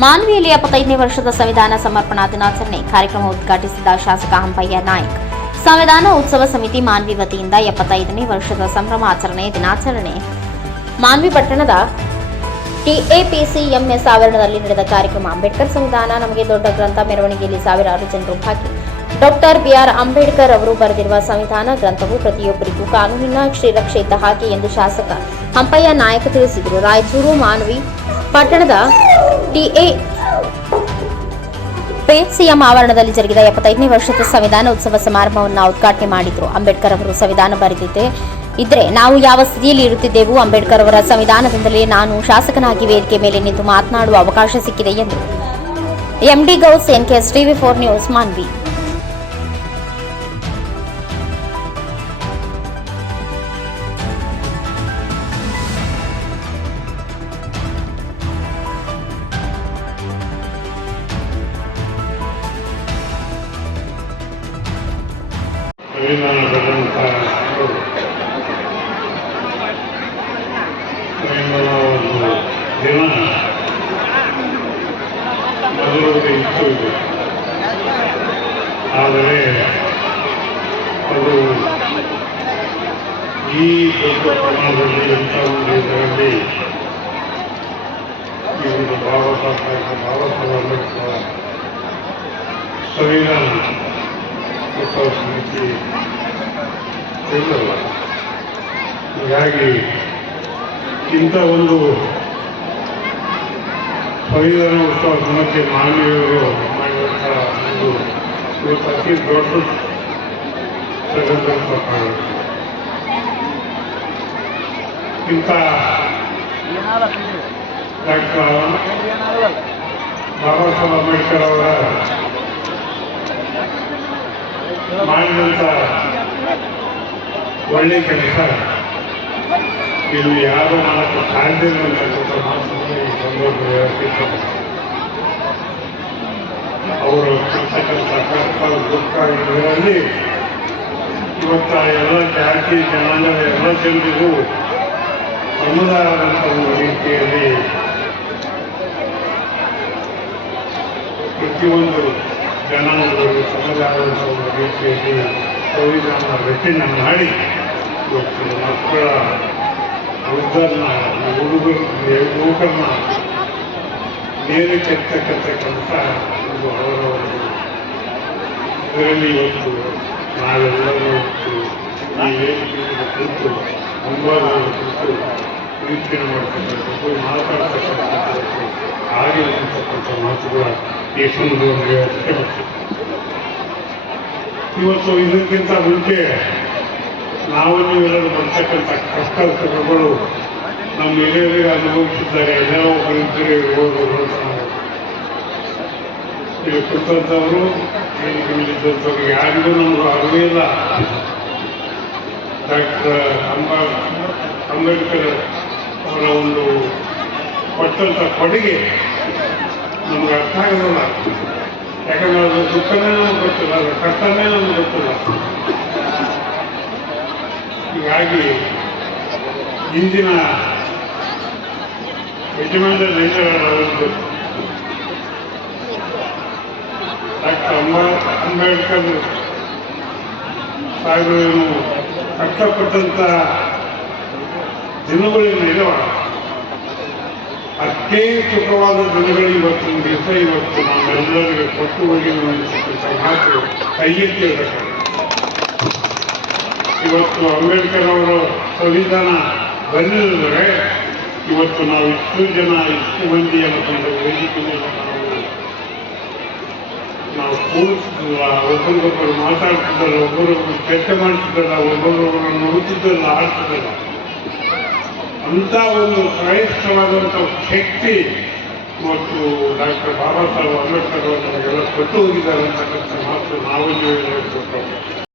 ಮಾನ್ವಿಯಲ್ಲಿ ಎಪ್ಪತ್ತೈದನೇ ವರ್ಷದ ಸಂವಿಧಾನ ಸಮರ್ಪಣಾ ದಿನಾಚರಣೆ ಕಾರ್ಯಕ್ರಮ ಉದ್ಘಾಟಿಸಿದ ಶಾಸಕ ಹಂಪಯ್ಯ ನಾಯ್ಕ್. ಸಂವಿಧಾನ ಉತ್ಸವ ಸಮಿತಿ ಮಾನ್ವಿ ವತಿಯಿಂದ ಎಪ್ಪತ್ತೈದನೇ ವರ್ಷದ ಸಂಭ್ರಮಾಚರಣೆ ದಿನಾಚರಣೆ. ಮಾನ್ವಿ ಪಟ್ಟಣದ ಟಿಎಪಿಸಿಎಂಎಸ್ ಆವರಣದಲ್ಲಿ ನಡೆದ ಕಾರ್ಯಕ್ರಮ ಅಂಬೇಡ್ಕರ್ ಸಂವಿಧಾನ ನಮಗೆ ದೊಡ್ಡ ಗ್ರಂಥ ಮೆರವಣಿಗೆಯಲ್ಲಿ ಸಾವಿರಾರು ಜನರು ಭಾಗಿ. ಡಾಕ್ಟರ್ ಬಿಆರ್ ಅಂಬೇಡ್ಕರ್ ಅವರು ಬರೆದಿರುವ ಸಂವಿಧಾನ ಗ್ರಂಥವು ಪ್ರತಿಯೊಬ್ಬರಿಗೂ ಕಾನೂನಿನ ಶ್ರೀರಕ್ಷೆ ಇದ್ದ ಹಾಗೆ ಎಂದು ಶಾಸಕ ಹಂಪಯ್ಯ ನಾಯಕ ತಿಳಿಸಿದರು. ರಾಯಚೂರು ಮಾನ್ವಿ ಪಟ್ಟಣದ ಟಿಎ ಪಿಎಚ್ಸಿಎಂ ಆವರಣದಲ್ಲಿ ಜರುಗಿದ ಎಪ್ಪತ್ತೈದನೇ ವರ್ಷದ ಸಂವಿಧಾನ ಉತ್ಸವ ಸಮಾರಂಭವನ್ನು ಉದ್ಘಾಟನೆ ಮಾಡಿದ್ರು. ಅಂಬೇಡ್ಕರ್ ಅವರು ಸಂವಿಧಾನ ಬರೆದಿದ್ದೆ. ಇದ್ರೆ ನಾವು ಯಾವ ಸ್ಥಿತಿಯಲ್ಲಿ ಇರುತ್ತಿದ್ದೆವು ಅಂಬೇಡ್ಕರ್ ಅವರ ಸಂವಿಧಾನದಿಂದಲೇ ನಾನು ಶಾಸಕನಾಗಿ ವೇದಿಕೆ ಮೇಲೆ ನಿಂತು ಮಾತನಾಡುವ ಅವಕಾಶ ಸಿಕ್ಕಿದೆ ಎಂದು. MD Gous NKS TV four news, Manvi. ದಿನ ಅದರೊಳಗೆ ಇತ್ತು ಆದರೆ ಅದು ಈ ದೊಡ್ಡ ಪ್ರಮಾಣದಲ್ಲಿ ಎಂಥ ಒಂದು ಇದರಲ್ಲಿ ಬಾಬಾ ಬಾಬಾ ಅಂಬೇಡ್ಕರ್ ಸಂವಿಧಾನ ಇಲ್ಲಲ್ಲ ಹೀಗಾಗಿ ಇಂಥ ಒಂದು ಸಂವಿಧಾನ ಉತ್ಸವ ಸಮಿತಿ ಮಾನವೀಯರು ಮಾಡಿದಂಥ ಒಂದು ಇವತ್ತು ಅತಿ ದೊಡ್ಡ ಸಂಘಟನೆ ಕಾಣುತ್ತೆ. ಇಂಥ ಡಾಕ್ಟರ್ ಬಾಬಾ ಸಾಹೇಬ್ ಅಂಬೇಡ್ಕರ್ ಅವರ ಮಾಡಿದಂಥ ಒಳ್ಳೆ ಕೆಲಸ. ಇಲ್ಲಿ ಯಾರು ಮಾಡಕ್ಕೆ ಸಾಧ್ಯ ಅಂತಕ್ಕಂಥ ಮಾತನ್ನು ಈ ಸಂದರ್ಭದಲ್ಲಿ ಅವರು ಕಷ್ಟ ದುಃಖ ಇದರಲ್ಲಿ ಇವತ್ತ ಎಲ್ಲ ಜಾತಿ ಜನಾಂಗದ ಎಲ್ಲ ಜನರಿಗೂ ಸಮುದಾಯದಂಥ ಒಂದು ರೀತಿಯಲ್ಲಿ ಪ್ರತಿಯೊಂದು ಜನಾಂಗಗಳು ಸಮುದಾಯದವರು ಒಂದು ರೀತಿಯಲ್ಲಿ ಸಂವಿಧಾನ ರಚನೆ ಮಾಡಿ ಇವತ್ತು ಮಕ್ಕಳ ವೃದ್ಧರನ್ನ ಹುಡುಗರಿಗೆ ಯುವಕರನ್ನ ನೇರಕ್ಕೆತ್ತಕ್ಕಂಥ ಇದು ಅವರ ಒಂದು ಇದರಲ್ಲಿ ಇವತ್ತು ನಾವೆಲ್ಲರೂ ಇವತ್ತು ಈ ವೇದಿಕೆಯಲ್ಲಿ ಕುರಿತು ಮುಂಭಾಗದಲ್ಲಿ ಕುರಿತು ವೀಕ್ಷಣೆ ಮಾಡ್ತಕ್ಕಂಥದ್ದು ಮಾತಾಡ್ತಕ್ಕಂಥದ್ದು ಹಾಗೆ ಅಂತಕ್ಕಂಥ ಮಾತುಗಳ ಈ ಸಂದರ್ಭದಲ್ಲಿ ಇವತ್ತು ಇದಕ್ಕಿಂತ ಮುಂಚೆ ನಾವು ನೀವೆಲ್ಲರೂ ಬರ್ತಕ್ಕಂಥ ಕಷ್ಟ ಸುಖಗಳು ನಮ್ಮ ಹಿರಿಯರಿಗೆ ಅನುಭವಿಸಿದ್ದಾರೆ ಎಲ್ಲ ಅಂತ ನಾವು ಇಲ್ಲಿ ಕುರಿತಂಥವರು ಇಲ್ಲಿದ್ದಂಥವ್ರು ಯಾರಿಗೂ ನಮಗೂ ಅರಿವೇ ಇಲ್ಲ. ಡಾಕ್ಟರ್ ಅಂಬ ಅಂಬೇಡ್ಕರ್ ಅವರ ಒಂದು ಕೊಟ್ಟಂಥ ಕೊಡುಗೆ ನಮ್ಗೆ ಅರ್ಥ ಆಗೋದಿಲ್ಲ. ಯಾಕಂದ್ರೆ ಅದು ದುಃಖನೇ ನಮ್ಗೆ ಗೊತ್ತಿಲ್ಲ, ಅದು ಕಷ್ಟನೇ ನಮ್ಗೆ ಗೊತ್ತಿಲ್ಲ. ಹೀಗಾಗಿ ಇಂದಿನ ಯಜಮಾನ ಅವರದ್ದು ಡಾಕ್ಟರ್ ಅಂಬ ಅಂಬೇಡ್ಕರ್ ಸಾಹೇಬರು ಕಷ್ಟಪಟ್ಟಂಥ ದಿನಗಳೇನಿಲ್ಲ ಅಷ್ಟೇ ಸುಖವಾದ ದಿನಗಳು ಇವತ್ತು ದಿವಸ ಇವತ್ತು ನಮ್ಮೆಲ್ಲರಿಗೆ ಕೊಟ್ಟು ಹೋಗಿ ಅನ್ನತಕ್ಕಂಥ ಮಾತು ಕೈ ಎತ್ತಿ ಇವತ್ತು ಅಂಬೇಡ್ಕರ್ ಅವರ ಸಂವಿಧಾನ ಬಂದಿದ್ದರೆ ಇವತ್ತು ನಾವು ಇಷ್ಟು ಜನ, ಇಷ್ಟು ಮಂದಿ ಅನ್ನೋದು ವೇದಿಕೆ ನಾವು ಕೂಡಿಸ್ತಿದ್ದಿಲ್ಲ ಒಬ್ಬರಿಗೊಬ್ಬರು ಮಾತಾಡ್ತಿದ್ದಲ್ಲ ಒಬ್ಬರೊಬ್ಬರು ಚರ್ಚೆ ಮಾಡ್ತಿದ್ದಲ್ಲ ಒಬ್ಬರೊಬ್ಬರು ನೋಡ್ತಿದ್ದಲ್ಲ ಆಡ್ತಿದ್ದಲ್ಲ ಅಂತ ಒಂದು ಶ್ರೇಷ್ಠವಾದಂಥ ಶಕ್ತಿ ಮತ್ತು ಡಾಕ್ಟರ್ ಬಾಬಾ ಸಾಹೇಬ್ ಅಂಬೇಡ್ಕರ್ ಅವರು ನಮಗೆಲ್ಲ ಕೊಟ್ಟು ಹೋಗಿದ್ದಾರೆ ಅಂತಕ್ಕಂಥ ಮಾತು ನಾವು